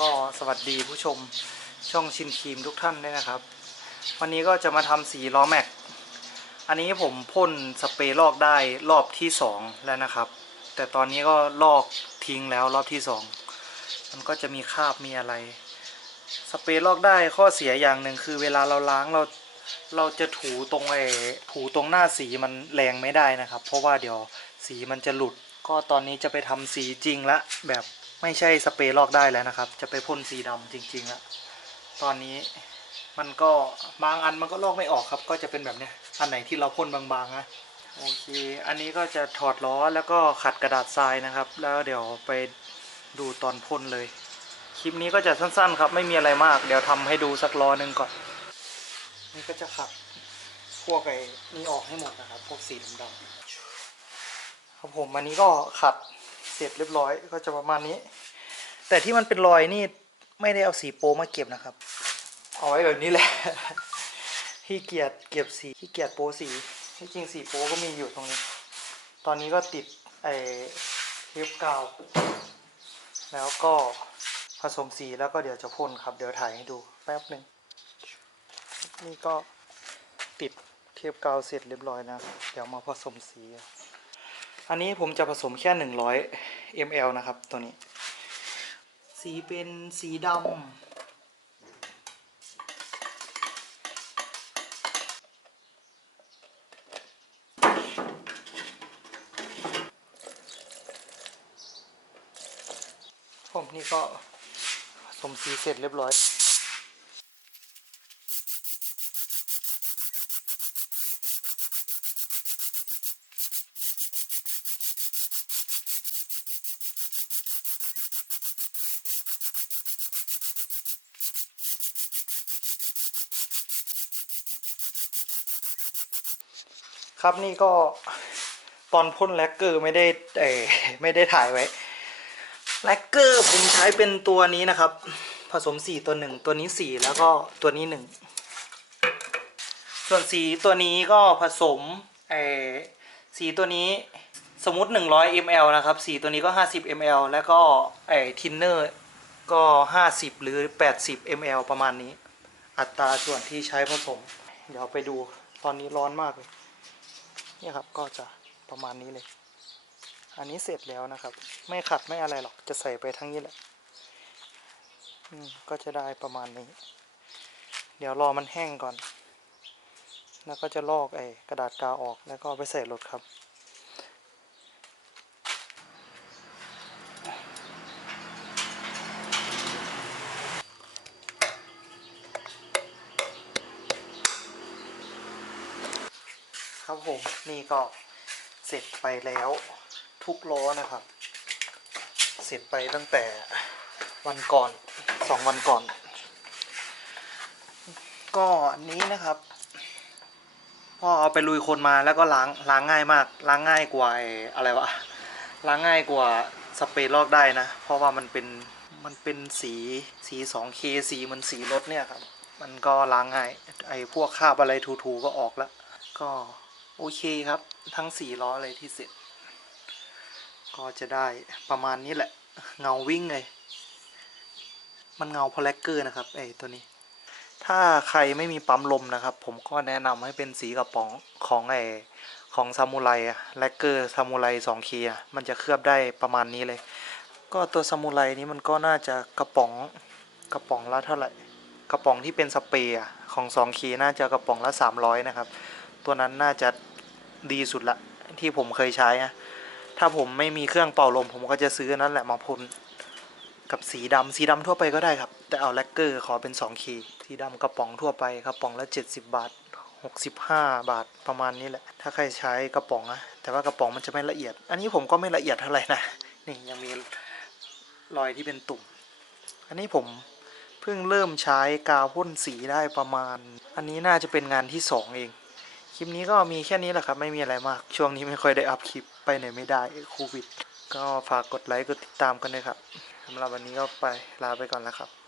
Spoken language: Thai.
ก็สวัสดีผู้ชมช่องชินครีมทุกท่านด้วยนะครับ วันนี้ก็จะมาทำสีล้อแม็ก อันนี้ผมพ่นสเปรย์ลอกได้รอบที่สองแล้วนะครับ แต่ตอนนี้ก็ลอกทิ้งแล้วรอบที่สองมันก็จะมีคราบมีอะไร สเปรย์ลอกได้ข้อเสียอย่างหนึ่งคือเวลาเราล้างเราเราจะถูตรงไอ้ถูตรงหน้าสีมันแรงไม่ได้นะครับ เพราะว่าเดี๋ยวสีมันจะหลุดก็ตอนนี้จะไปทำสีจริงละแบบ ไม่ใช่สเปรย์ลอกได้แล้วนะครับ จะไปพ่นสีดำจริงๆและตอนนี้มันก็บางอันมันก็ลอกไม่ออกครับ ก็จะเป็นแบบเนี้ยอันไหนที่เราพ่นบางๆนะโอเค อันนี้ก็จะถอดล้อแล้วก็ขัดกระดาษทรายนะครับ แล้วเดี๋ยวไปดูตอนพ่นเลย คลิปนี้ก็จะสั้นๆ ครับ ไม่มีอะไรมาก เดี๋ยวทำให้ดูสักล้อหนึ่งก่อน นี่ก็จะขัดพวกไอ้นี่ออกให้หมดนะครับ พวกสีดำๆครับผมอันนี้ก็ขัด เสร็จเรียบร้อยก็จะประมาณนี้ แต่ที่มันเป็นรอยนี่ไม่ได้เอาสีโปมาเก็บนะครับ เอาไว้แบบนี้แหละขี้เกียจเก็บสีขี้เกียจโปสีที่จริงสีโปก็มีอยู่ตรงนี้ ตอนนี้ก็ติดไอ้เทปกาวแล้วก็ผสมสีแล้วก็เดี๋ยวจะพ่นครับ เดี๋ยวถ่ายให้ดูแป๊บหนึ่งนี่ก็ติดเทปกาวเสร็จเรียบร้อยนะ เดี๋ยวมาผสมสี อันนี้ผมจะผสมแค่ 100 ml นะครับ ตัวนี้ สีเป็นสีดำผมนี่ก็ผสมสีเสร็จเรียบร้อย ครับนี่ก็ตอนพ่นแลกเกอร์ไม่ได้เออไม่ได้ถ่ายไว้แลกเกอร์ผมใช้เป็นตัวนี้นะครับ ผสมสีตัวหนึ่งตัวนี้สีแล้วก็ตัวนี้หนึ่งส่วนสีตัวนี้ก็ผสมเออสีตัวนี้สมมติ 100 ml นะครับ สีตัวนี้ก็ 50 ml แล้วก็ไอทินเนอร์ก็ 50 หรือ 80 ml ประมาณนี้ อัตราส่วนที่ใช้ผสม เดี๋ยวไปดูตอนนี้ร้อนมากเลย เนี่ยครับก็จะประมาณนี้เลย อันนี้เสร็จแล้วนะครับ ไม่ขัดไม่อะไรหรอกจะใส่ไปทั้งนี้แหละอืมก็จะได้ประมาณนี้ เดี๋ยวรอมันแห้งก่อน แล้วก็จะลอกไอ้กระดาษกาวออกแล้วก็ไปใส่รถครับ ครับผมนี่ก็เสร็จไปแล้วทุกล้อนะครับ เสร็จไปตั้งแต่วันก่อนสองวันก่อน ก็อันนี้นะครับพ่อเอาไปลุยคนมาแล้วก็ล้างล้างง่ายมากล้างง่ายกว่าอะไรวะล้างง่ายกว่าสเปรย์ลอกได้นะ เพราะว่ามันเป็นมันเป็นสีสี 2K สีเหมันสีรถเนี่ยครับ มันก็ล้างง่ายไอ้พวกคราบอะไรทูๆก็ออกแล้ว ก็ โอเคครับ ทั้งสี่ล้อเลยที่เสร็จ ก็จะได้ประมาณนี้แหละ เงาวิ่งเลย มันเงาพอลแลกเกอร์นะครับไอ้ตัวนี้ ถ้าใครไม่มีปั๊มลมนะครับ ผมก็แนะนำให้เป็นสีกระป๋องของไอ้ของซามูไรอะแลกเกอร์ซามูไรสองคีอะมันจะเคลือบได้ประมาณนี้เลย ก็ตัวซามูไรนี้มันก็น่าจะกระป๋องกระป๋องละเท่าไหร่ กระป๋องที่เป็นสเปรย์ของสองคีน่าจะกระป๋องละสามร้อยนะครับ ตัวนั้นน่าจะดีสุดละ ที่ผมเคยใช้นะถ้าผมไม่มีเครื่องเป่าลม ผมก็จะซื้อนั่นแหละมาพ่นกับสีดำสีดำทั่วไปก็ได้ครับ แต่เอาแลกเกอร์ขอเป็น2คีสีดำกระป๋องทั่วไปกระป๋องละ 70 บาท 65 บาทประมาณนี้แหละ ถ้าใครใช้กระป๋องนะแต่ว่ากระป๋องมันจะไม่ละเอียด อันนี้ผมก็ไม่ละเอียดเท่าไหร่นะนี่ยังมีรอยที่เป็นตุ่ม อันนี้ผมเพิ่งเริ่มใช้กาวพ่นสีได้ประมาณ อันนี้น่าจะเป็นงานที่สองเอง คลิปนี้ก็มีแค่นี้แหละครับ ไม่มีอะไรมาก ช่วงนี้ไม่ค่อยได้อัพคลิปไปไหนไม่ได้โควิด ก็ฝากกดไลค์กดติดตามกันด้วยครับสำหรับวันนี้ก็ไปลาไปก่อนแล้วครับ